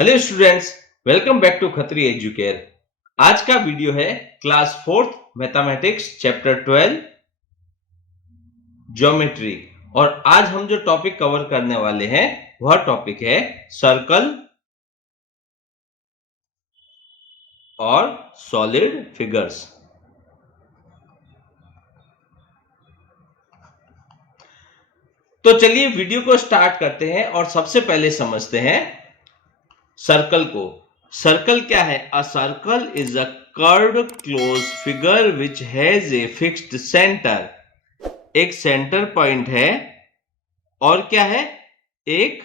Hello students, welcome back to Khatri Educare. आज का video है class 4th mathematics chapter 12 geometry. और आज हम जो टॉपिक कवर करने वाले हैं वह टॉपिक है सर्कल और सॉलिड फिगर्स। तो चलिए वीडियो को स्टार्ट करते हैं और सबसे पहले समझते हैं सर्कल को। सर्कल क्या है? A circle is a curved close figure which has a fixed centre. एक सेंटर पॉइंट है और क्या है? एक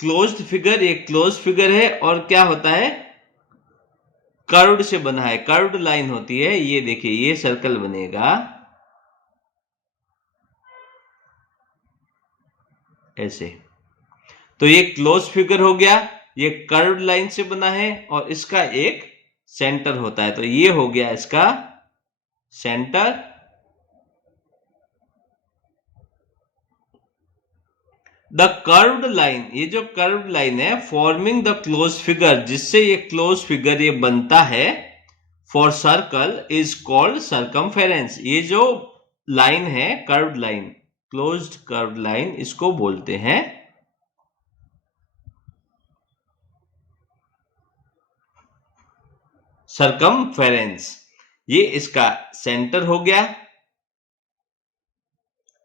क्लोज्ड फिगर। एक क्लोज फिगर है और क्या होता है? कर्व्ड से बना है, कर्व्ड लाइन होती है। ये देखिए, ये सर्कल बनेगा ऐसे। तो ये क्लोज फिगर हो गया, ये कर्व्ड लाइन से बना है और इसका एक सेंटर होता है। तो ये हो गया इसका सेंटर। द कर्व्ड लाइन, ये जो कर्व्ड लाइन है फॉर्मिंग द क्लोज फिगर, जिससे ये क्लोज फिगर ये बनता है, for circle is called circumference. ये जो लाइन है curved line, closed curved line, इसको बोलते हैं सर्कमफेरेंस। ये इसका सेंटर हो गया,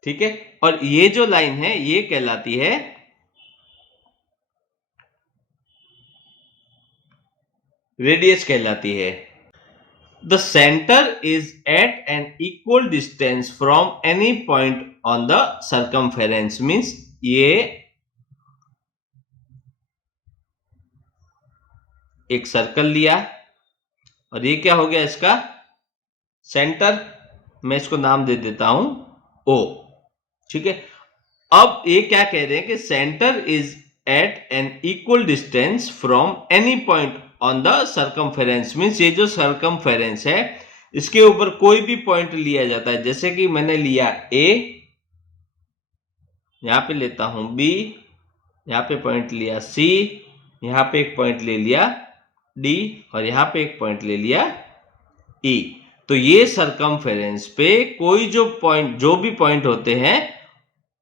ठीक है। और ये जो लाइन है ये कहलाती है रेडियस कहलाती है। The centre is at an equal distance from any point on the circumference. Means ये एक सर्कल लिया और ये क्या हो गया इसका सेंटर। मैं इसको नाम दे देता हूं ओ, ठीक है। अब ये क्या कह रहे हैं कि centre is at an equal distance from any point on the circumference. Means ये जो सर्कमफेरेंस है इसके ऊपर कोई भी पॉइंट लिया जाता है। जैसे कि मैंने लिया ए, यहां पे लेता हूं बी, यहां पे पॉइंट लिया सी, यहां पे एक पॉइंट ले लिया डी और यहां पे एक पॉइंट ले लिया ई। तो ये सर्कमफेरेंस पे कोई जो पॉइंट, जो भी पॉइंट होते हैं,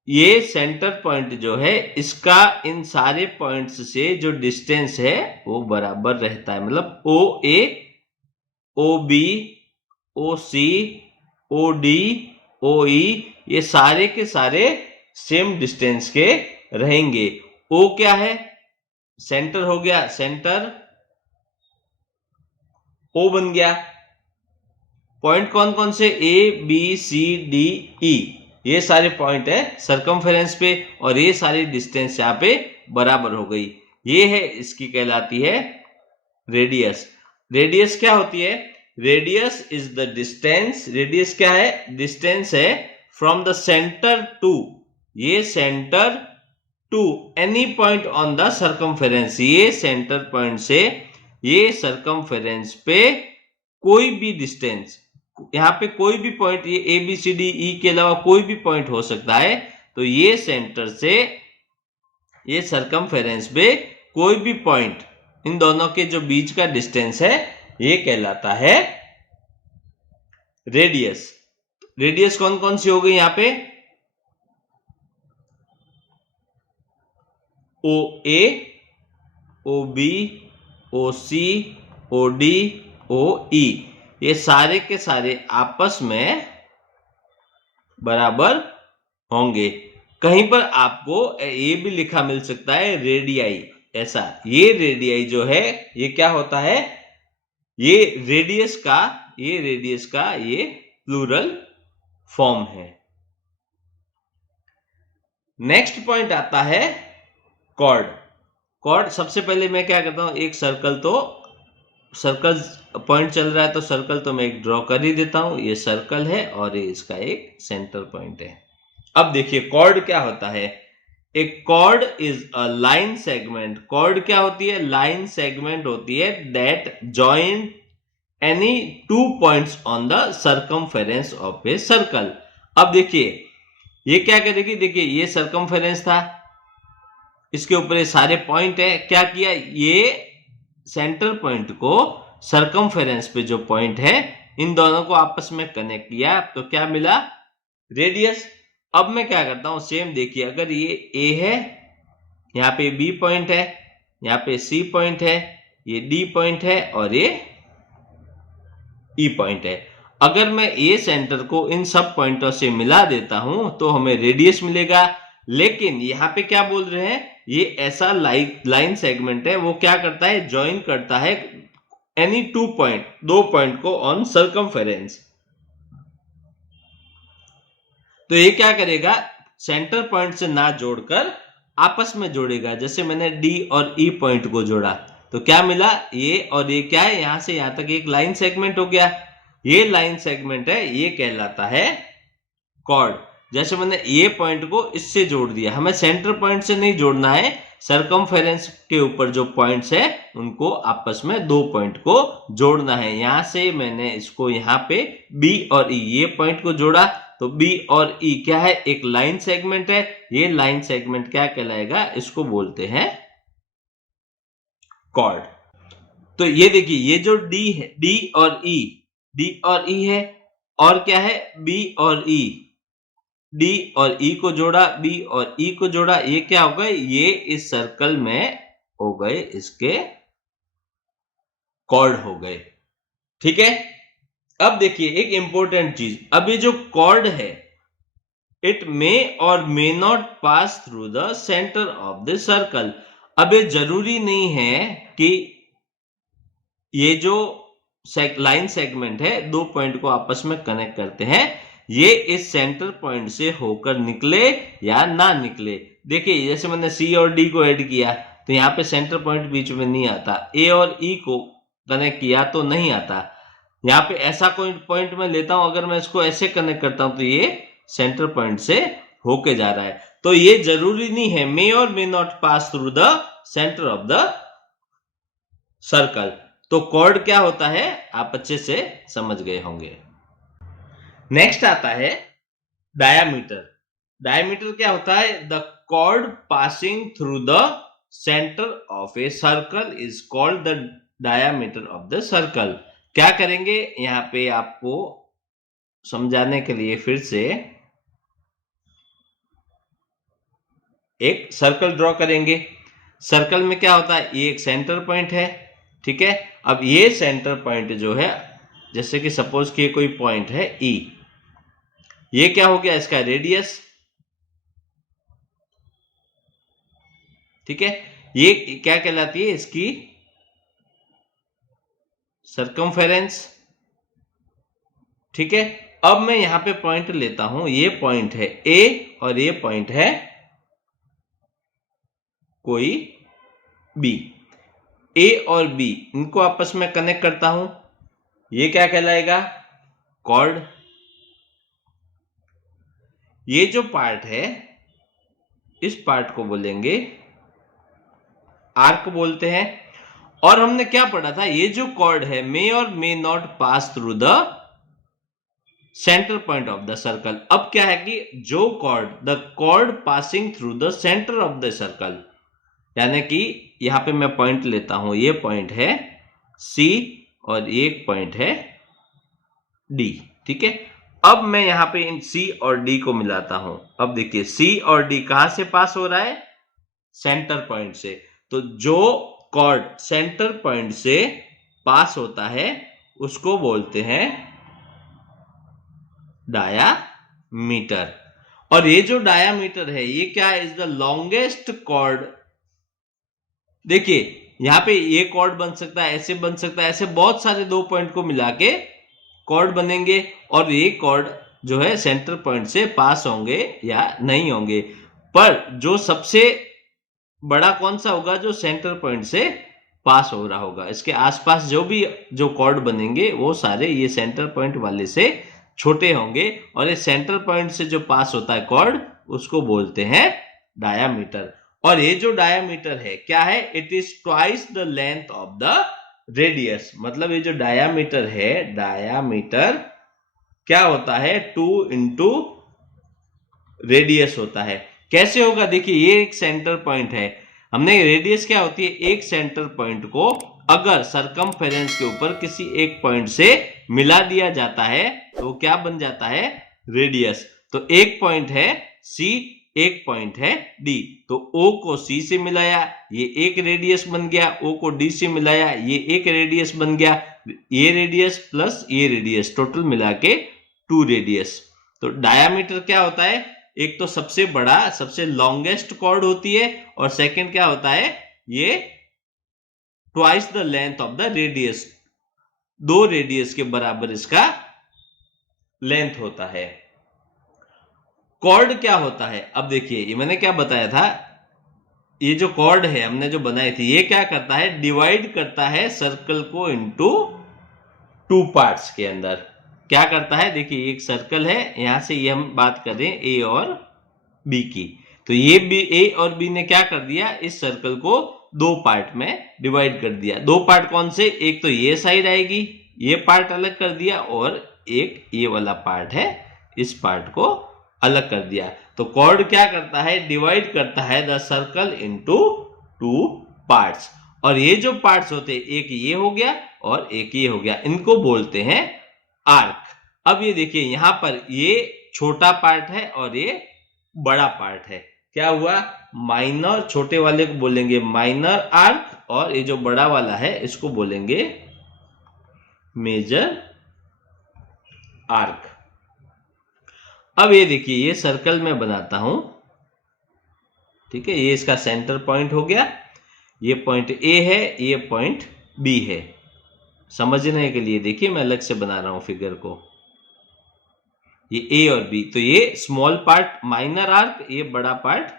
ये सेंटर पॉइंट जो है इसका इन सारे पॉइंट्स से जो डिस्टेंस है वो बराबर रहता है। मतलब ओ ए, ओ बी, ओ सी, ओ डी, ओ ई, ये सारे के सारे सेम डिस्टेंस के रहेंगे। ओ क्या है? सेंटर हो गया, सेंटर ओ बन गया। पॉइंट कौन कौन से? A B C D E, ये सारे पॉइंट है सर्कमफेरेंस पे और ये सारी डिस्टेंस यहाँ पे बराबर हो गई। ये है, इसकी कहलाती है रेडियस। रेडियस क्या होती है? Radius is the distance. Radius क्या है? डिस्टेंस है फ्रॉम द सेंटर टू, ये centre to any point on the circumference. ये सेंटर पॉइंट से ये सर्कमफेरेंस पे कोई भी डिस्टेंस, यहाँ पे कोई भी पॉइंट, ये A B C D E के अलावा कोई भी पॉइंट हो सकता है। तो ये सेंटर से ये सर्कमफेरेंस पे कोई भी पॉइंट, इन दोनों के जो बीच का डिस्टेंस है ये कहलाता है रेडियस। रेडियस कौन कौन सी हो गई यहाँ पे? ओ ए, ओ बी, ओ सी, ओ डी, ओ ई, ये सारे के सारे आपस में बराबर होंगे। कहीं पर आपको ये भी लिखा मिल सकता है रेडियाई, ऐसा। ये रेडियाई जो है ये क्या होता है? ये रेडियस का, ये रेडियस का ये प्लूरल फॉर्म है। नेक्स्ट पॉइंट आता है कॉर्ड। कॉर्ड, सबसे पहले मैं क्या करता हूं, एक सर्कल, तो सर्कल पॉइंट चल रहा है तो सर्कल तो मैं एक ड्रॉ कर ही देता हूं। ये सर्कल है और ये इसका एक सेंटर पॉइंट है। अब देखिए कॉर्ड क्या होता है। एक chord is a line segment. Chord क्या होती है? लाइन सेगमेंट होती है that join any two points on the circumference of a circle. अब देखिए ये क्या करेगी, देखिए ये सर्कमफेरेंस था, इसके ऊपर ये सारे पॉइंट है। क्या किया, ये सेंटर पॉइंट को सरकमफेरेंस पे जो पॉइंट है इन दोनों को आपस में कनेक्ट किया, तो क्या मिला, रेडियस। अब मैं क्या करता हूं, सेम देखिए, अगर ये ए है, यहाँ पे बी पॉइंट है, यहाँ पे सी पॉइंट है, ये डी पॉइंट है और ये ई पॉइंट है। अगर मैं ए सेंटर को इन सब पॉइंटों से मिला देता हूं तो हमें रेडियस मिलेगा। लेकिन यहाँ पे क्या बोल रहे हैं, ये ऐसा लाइन सेगमेंट है, वो क्या करता है, ज्वाइन करता है एनी दो पॉइंट को ऑन सरकमफेरेंस। तो ये क्या करेगा, सेंटर पॉइंट से ना जोड़कर आपस में जोड़ेगा। जैसे मैंने डी और ई पॉइंट को जोड़ा तो क्या मिला, ये और ये क्या है, यहां से यहां तक एक लाइन सेगमेंट हो गया। ये लाइन सेगमेंट है, ये कहलाता है कॉर्ड। जैसे मैंने ये पॉइंट को इससे जोड़ दिया, हमें सेंटर पॉइंट से नहीं जोड़ना है, सरकमफेरेंस के ऊपर जो पॉइंट्स है उनको आपस में दो पॉइंट को जोड़ना है। यहां से मैंने इसको यहाँ पे बी और ई ये पॉइंट को जोड़ा, तो बी और ई क्या है, एक लाइन सेगमेंट है। ये लाइन सेगमेंट क्या कहलाएगा, इसको बोलते हैं कॉर्ड। तो ये देखिए, ये जो डी है, डी और ई है, और क्या है, बी और ई, डी और ई को जोड़ा, बी और ई को जोड़ा, ये क्या हो गए, ये इस सर्कल में हो गए, इसके कॉर्ड हो गए। ठीक है। अब देखिए एक इंपॉर्टेंट चीज, अब ये जो कॉर्ड है, इट मे और may not pass through the centre of the circle. अब ये जरूरी नहीं है कि ये जो लाइन सेगमेंट है दो पॉइंट को आपस में कनेक्ट करते हैं, ये इस सेंटर पॉइंट से होकर निकले या ना निकले। देखिए जैसे मैंने सी और डी को ऐड किया तो यहाँ पे सेंटर पॉइंट बीच में नहीं आता, ए और ई को कनेक्ट किया तो नहीं आता। यहाँ पे ऐसा कोई पॉइंट मैं लेता हूं, अगर मैं इसको ऐसे कनेक्ट करता हूं तो ये सेंटर पॉइंट से होके जा रहा है। तो ये जरूरी नहीं है, मे और may not pass through the centre of the circle. तो कॉर्ड क्या होता है आप अच्छे से समझ गए होंगे। नेक्स्ट आता है डायामीटर। डायामीटर क्या होता है, the chord passing through the centre of a circle is called the diameter of the circle. क्या करेंगे, यहां पे आपको समझाने के लिए फिर से एक सर्कल ड्रॉ करेंगे। सर्कल में क्या होता है, ये एक सेंटर पॉइंट है, ठीक है। अब ये सेंटर पॉइंट जो है, जैसे कि सपोज कि कोई पॉइंट है ई, ये क्या हो गया, इसका रेडियस, ठीक है। ये क्या कहलाती है, इसकी सरकमफेरेंस, ठीक है। अब मैं यहां पे पॉइंट लेता हूं, ये पॉइंट है ए और ये पॉइंट है कोई बी। ए और बी इनको आपस में कनेक्ट करता हूं, ये क्या कहलाएगा, कॉर्ड। ये जो पार्ट है इस पार्ट को बोलेंगे आर्क बोलते हैं। और हमने क्या पढ़ा था, ये जो कॉर्ड है मे और may not pass through the centre point of the circle. अब क्या है कि जो chord, the chord passing through the centre of the circle, यानी कि यहां पे मैं पॉइंट लेता हूं, ये पॉइंट है सी और एक पॉइंट है डी, ठीक है। अब मैं यहां पे इन सी और डी को मिलाता हूं। अब देखिए सी और डी कहां से पास हो रहा है, सेंटर पॉइंट से। तो जो कॉर्ड सेंटर पॉइंट से पास होता है उसको बोलते हैं डायामीटर। और ये जो डायामीटर है ये क्या है, इज द लॉन्गेस्ट कॉर्ड। देखिए यहां पे ये कॉर्ड बन सकता है, ऐसे बन सकता है, ऐसे बहुत सारे दो पॉइंट को मिला के कॉर्ड बनेंगे, और ये कॉर्ड जो है सेंटर पॉइंट से पास होंगे या नहीं होंगे। पर जो सबसे बड़ा कौन सा होगा, जो सेंटर पॉइंट से पास हो रहा होगा। इसके आसपास जो भी जो कॉर्ड बनेंगे वो सारे ये सेंटर पॉइंट वाले से छोटे होंगे, और ये सेंटर पॉइंट से जो पास होता है कॉर्ड उसको बोलते हैं डायामीटर। और ये जो डायामीटर है क्या है, it is twice the length of the radius. मतलब ये जो डायामीटर है, डायामीटर क्या होता है, 2 इंटू रेडियस होता है। कैसे होगा, देखिए ये एक सेंटर पॉइंट है, हमने रेडियस क्या होती है, एक सेंटर पॉइंट को अगर सरकमफेरेंस के ऊपर किसी एक पॉइंट से मिला दिया जाता है तो क्या बन जाता है, रेडियस। तो एक पॉइंट है सी, एक पॉइंट है डी, तो O को C से मिलाया, ये एक रेडियस बन गया, O को D से मिलाया, ये एक रेडियस बन गया, ये रेडियस प्लस ये रेडियस टोटल मिला के 2 रेडियस। तो डायामीटर क्या होता है, एक तो सबसे बड़ा सबसे लॉन्गेस्ट कॉर्ड होती है, और सेकंड क्या होता है, ये twice the length of the radius, 2 radius के बराबर इसका लेंथ होता है। कॉर्ड क्या होता है, अब देखिए ये मैंने क्या बताया था, ये जो कॉर्ड है हमने जो बनाई थी, ये क्या करता है, डिवाइड करता है सर्कल को इनटू 2 पार्ट्स के अंदर। क्या करता है, देखिए एक सर्कल है, यहां से ये हम बात कर रहे हैं ए और बी की, तो ये भी ए और बी ने क्या कर दिया, इस सर्कल को 2 पार्ट में डिवाइड कर दिया। 2 पार्ट कौन से, एक तो ये साइड आएगी, ये पार्ट अलग कर दिया, और एक ये वाला पार्ट है, इस पार्ट को अलग कर दिया। तो कॉर्ड क्या करता है, डिवाइड करता है द सर्कल इनटू 2 पार्ट्स, और ये जो पार्ट्स होते हैं, एक ये हो गया और एक ये हो गया, इनको बोलते हैं आर्क। अब ये देखिए यहां पर ये छोटा पार्ट है और ये बड़ा पार्ट है, क्या हुआ, माइनर, छोटे वाले को बोलेंगे माइनर आर्क, और ये जो बड़ा वाला है इसको बोलेंगे मेजर आर्क। अब ये देखिए ये सर्कल में बनाता हूं, ठीक है, ये इसका सेंटर पॉइंट हो गया, ये पॉइंट ए है, ये पॉइंट बी है। समझने के लिए देखिए मैं अलग से बना रहा हूं फिगर को, ये ए और बी, तो ये स्मॉल पार्ट माइनर आर्क, ये बड़ा पार्ट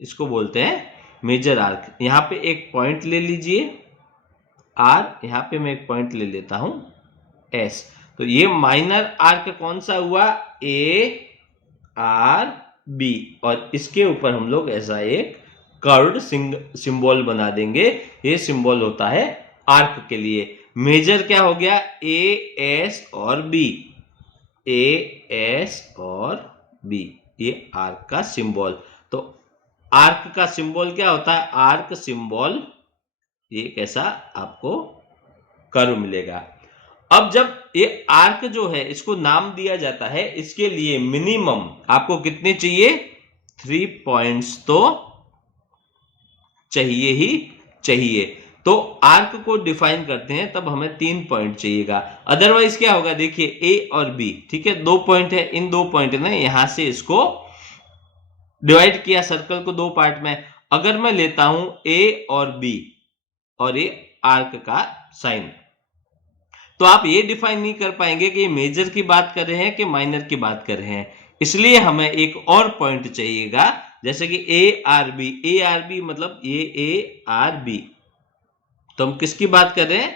इसको बोलते हैं मेजर आर्क। यहां पे एक पॉइंट ले लीजिए आर, यहां पे मैं एक पॉइंट ले लेता हूं एस, तो ये माइनर आर्क कौन सा हुआ, ए आर बी, और इसके ऊपर हम लोग ऐसा एक कर्व्ड सिंबल बना देंगे, ये सिंबल होता है आर्क के लिए। मेजर क्या हो गया, ए एस और बी, ए एस और बी, ये आर्क का सिंबल। तो आर्क का सिंबल क्या होता है, आर्क सिंबल, ये कैसा आपको कर्व मिलेगा। अब जब ये आर्क जो है इसको नाम दिया जाता है, इसके लिए मिनिमम आपको कितने चाहिए, 3 पॉइंट्स तो चाहिए ही चाहिए। तो आर्क को डिफाइन करते हैं तब हमें 3 पॉइंट चाहिएगा, अदरवाइज क्या होगा, देखिए ए और बी, ठीक है, 2 पॉइंट है, इन 2 पॉइंट ने यहां से इसको डिवाइड किया सर्कल को 2 पार्ट में। अगर मैं लेता हूं ए और बी और ये आर्क का साइन, तो आप ये डिफाइन नहीं कर पाएंगे कि मेजर की बात कर रहे हैं कि माइनर की बात कर रहे हैं, इसलिए हमें एक और पॉइंट चाहिएगा, जैसे कि ए आर बी मतलब ये ए आर बी, तो हम किसकी बात कर रहे हैं,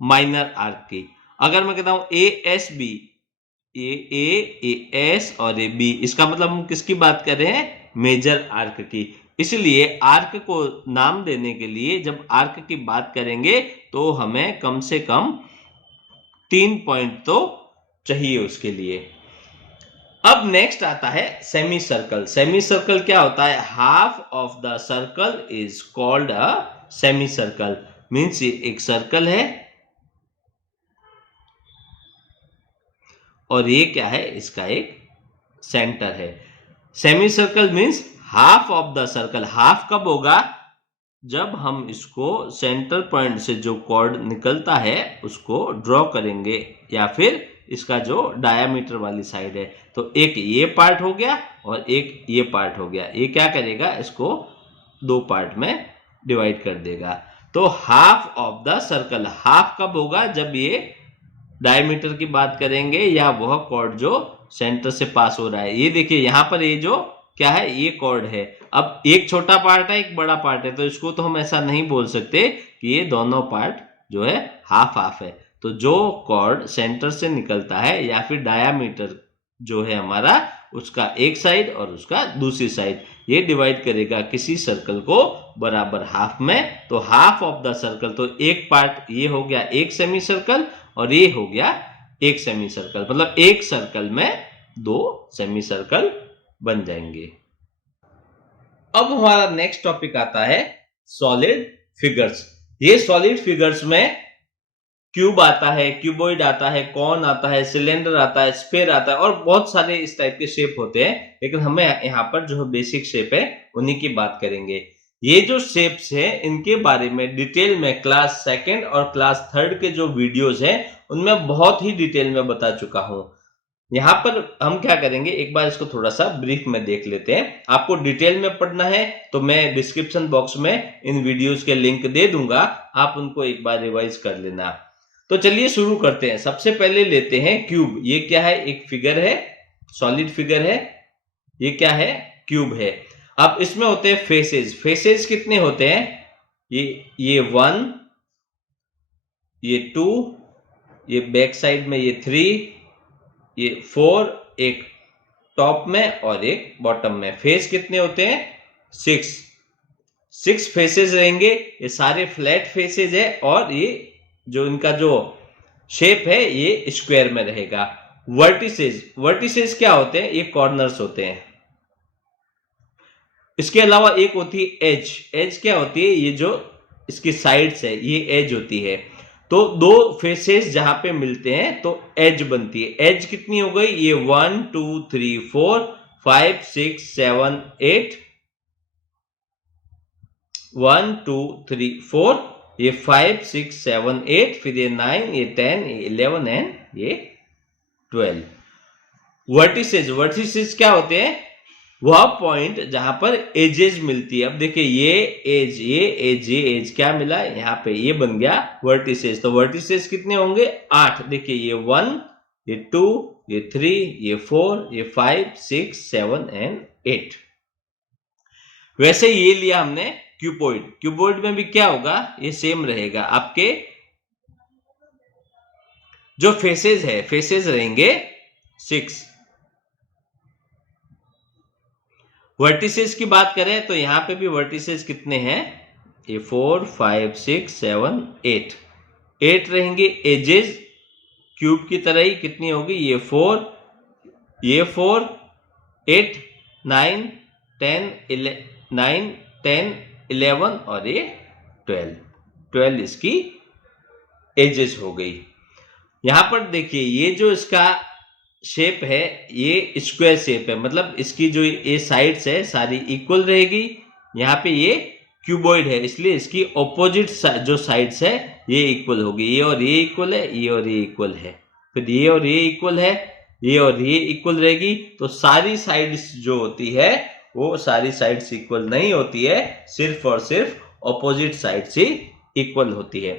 माइनर आर्क की। अगर मैं कहता हूं A S B, A S और ए बी, इसका मतलब हम किसकी बात कर रहे हैं, मेजर आर्क की। इसलिए आर्क को नाम देने के लिए जब आर्क की बात करेंगे तो हमें कम से कम 3 पॉइंट तो चाहिए उसके लिए। अब नेक्स्ट आता है सेमी सर्कल। सेमी सर्कल क्या होता है, half of the circle is called a semi circle, means एक सर्कल है और ये क्या है, इसका एक सेंटर है। Semi circle means half of the circle. Half कब होगा, जब हम इसको सेंटर पॉइंट से जो कॉर्ड निकलता है उसको ड्रॉ करेंगे, या फिर इसका जो डायामीटर वाली साइड है, तो एक ये पार्ट हो गया और एक ये पार्ट हो गया, ये क्या करेगा, इसको 2 पार्ट में डिवाइड कर देगा। तो half of the circle, half कब होगा, जब ये डायमीटर की बात करेंगे या वह कॉर्ड जो सेंटर से पास हो रहा है। ये देखिए यहां पर ये जो क्या है, ये कॉर्ड है। अब एक छोटा पार्ट है एक बड़ा पार्ट है, तो इसको तो हम ऐसा नहीं बोल सकते कि ये दोनों पार्ट जो है हाफ हाफ है। तो जो कॉर्ड सेंटर से निकलता है या फिर डायामीटर जो है हमारा, उसका एक साइड और उसका दूसरी साइड, ये डिवाइड करेगा किसी सर्कल को बराबर हाफ में। तो हाफ ऑफ द सर्कल, तो एक पार्ट ये हो गया एक सेमी सर्कल और ये हो गया एक सेमी सर्कल, मतलब एक सर्कल में 2 सेमी सर्कल बन जाएंगे। अब हमारा नेक्स्ट टॉपिक आता है सॉलिड फिगर्स। ये सॉलिड फिगर्स में क्यूब आता है, क्यूबॉइड आता है, कॉन आता है, सिलेंडर आता है, स्फीयर आता है और बहुत सारे इस टाइप के शेप होते हैं, लेकिन हमें यहाँ पर जो बेसिक शेप है उन्हीं की बात करेंगे। ये जो शेप्स है इनके बारे में डिटेल में क्लास 2 और क्लास 3 के जो वीडियोस हैं उनमें बहुत ही डिटेल में बता चुका हूं। यहाँ पर हम क्या करेंगे, एक बार इसको थोड़ा सा ब्रीफ में देख लेते हैं। आपको डिटेल में पढ़ना है तो मैं डिस्क्रिप्शन बॉक्स में इन वीडियोस के लिंक दे दूंगा, आप उनको एक बार रिवाइज कर लेना। तो चलिए शुरू करते हैं। सबसे पहले लेते हैं क्यूब। ये क्या है, एक फिगर है, सॉलिड फिगर है। ये क्या है, क्यूब है। अब इसमें होते हैं फेसेस। फेसेस कितने होते हैं, ये 1, ये 2, ये बैक साइड में ये 3, ये 4, एक टॉप में और एक बॉटम में। फेस कितने होते हैं, 6 फेसेस रहेंगे। ये सारे फ्लैट फेसेस है और ये जो इनका जो शेप है ये स्क्वायर में रहेगा। वर्टिसेस क्या होते हैं, ये कॉर्नर्स होते हैं। इसके अलावा एक होती है एज क्या होती है, ये जो इसकी साइड्स है ये एज होती है। तो दो फेसेस जहां पे मिलते हैं तो एज बनती है। एज कितनी हो गई, ये 1 2 3 4 5 6 7 8, 1 2 3 4, ये 5 6 7 8, फिर ये 9, ये 10, ये 11 एंड ये 12। वर्टिसेस क्या होते हैं, वह पॉइंट जहां पर एजेस मिलती है। अब देखिए ये एज क्या मिला, यहाँ पे ये बन गया वर्टिसेस। तो वर्टिसेस कितने होंगे, 8। देखिए ये 1, ये 2, ये 3, ये 4, ये 5 6 7 एंड 8। वैसे ये लिया हमने क्यूबॉइड में भी क्या होगा, ये सेम रहेगा। आपके जो फेसेस रहेंगे 6। वर्टिसेस की बात करें तो यहां पे भी वर्टिसेस कितने हैं, ये 4 5 6 7 8 रहेंगे। एजेस क्यूब की तरह ही कितनी होगी, ये 4, ये 4, 8 9 10 11 और ये 12 इसकी एजेस हो गई। यहां पर देखिए ये जो इसका शेप है ये स्क्वायर शेप है, मतलब इसकी जो ये साइड्स है सारी इक्वल रहेगी। यहाँ पे ये क्यूबॉइड है इसलिए इसकी ऑपोजिट जो साइड्स है ये इक्वल होगी। ये और ये इक्वल है, ये और ये इक्वल है, फिर ये और ये इक्वल है, ये और ये इक्वल रहेगी। तो सारी साइड्स जो होती है वो सारी साइड्स इक्वल नहीं होती है, सिर्फ और सिर्फ ऑपोजिट साइड्स ही इक्वल होती है।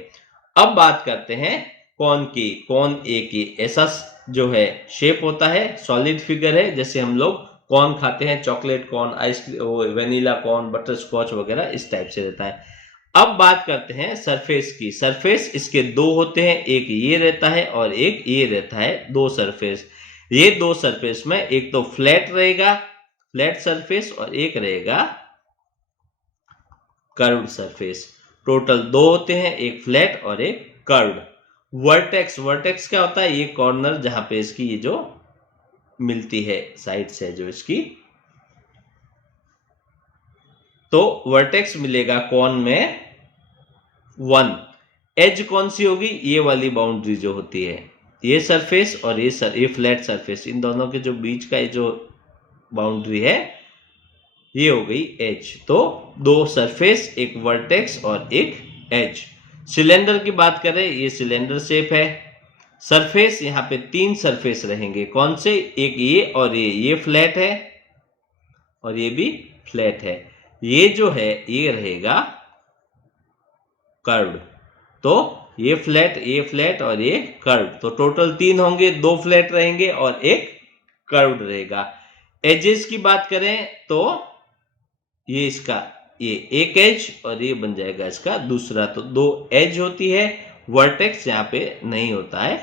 अब बात करते हैं कॉन की। कॉन ए की ऐसा जो है शेप होता है, सॉलिड फिगर है। जैसे हम लोग कॉर्न खाते हैं, chocolate corn, ice cream, vanilla corn, butterscotch वगैरह इस टाइप से रहता है। अब बात करते हैं सरफेस की। सरफेस इसके दो होते हैं, एक ये रहता है और एक ये रहता है, दो सरफेस। ये दो सरफेस में एक तो फ्लैट रहेगा, फ्लैट सरफेस, और एक रहेगा कर्व्ड सरफेस। टोटल दो होते हैं, एक फ्लैट और एक कर्व्ड। वर्टेक्स क्या होता है, ये कॉर्नर जहां पे इसकी ये जो मिलती है साइड्स है जो इसकी, तो वर्टेक्स मिलेगा कॉन में 1। एज कौन सी होगी, ये वाली बाउंड्री जो होती है, ये सरफेस और ये फ्लैट सरफेस, इन दोनों के जो बीच का जो बाउंड्री है ये हो गई एज। तो दो सरफेस, एक वर्टेक्स और एक एज। सिलेंडर की बात करें, ये सिलेंडर शेप है। सरफेस यहां पे 3 सरफेस रहेंगे, कौन से, एक ये और ये फ्लैट है और ये भी फ्लैट है। ये जो है ये रहेगा कर्व्ड। तो ये फ्लैट और ये कर्व्ड, तो टोटल 3 होंगे, 2 फ्लैट रहेंगे और एक कर्व्ड रहेगा। एजेस की बात करें तो ये इसका ये एक एज और ये बन जाएगा इसका दूसरा, तो 2 एज होती है। वर्टेक्स यहाँ पे नहीं होता है,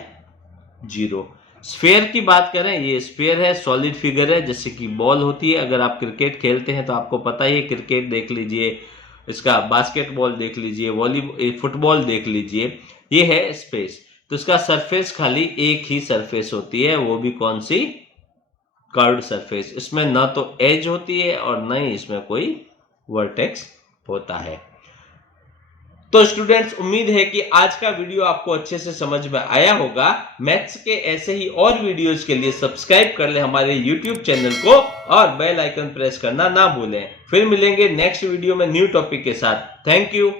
0। स्फीयर की बात करें, ये स्फीयर है, सॉलिड फिगर है, जैसे कि बॉल होती है। अगर आप क्रिकेट खेलते हैं तो आपको पता ही है, क्रिकेट देख लीजिए, इसका बास्केटबॉल देख लीजिए, वॉलीबॉल, फुटबॉल देख लीजिए, ये है स्पेस। तो इसका सरफेस खाली एक ही सरफेस होती है, वो भी कौन सी, कर्व्ड सरफेस। इसमें ना तो एज होती है और ना ही इसमें कोई वर्टेक्स होता है। तो स्टूडेंट्स, उम्मीद है कि आज का वीडियो आपको अच्छे से समझ में आया होगा। मैथ्स के ऐसे ही और वीडियोज के लिए सब्सक्राइब कर ले हमारे यूट्यूब चैनल को और बेल आइकन प्रेस करना ना भूलें। फिर मिलेंगे नेक्स्ट वीडियो में न्यू टॉपिक के साथ। Thank you.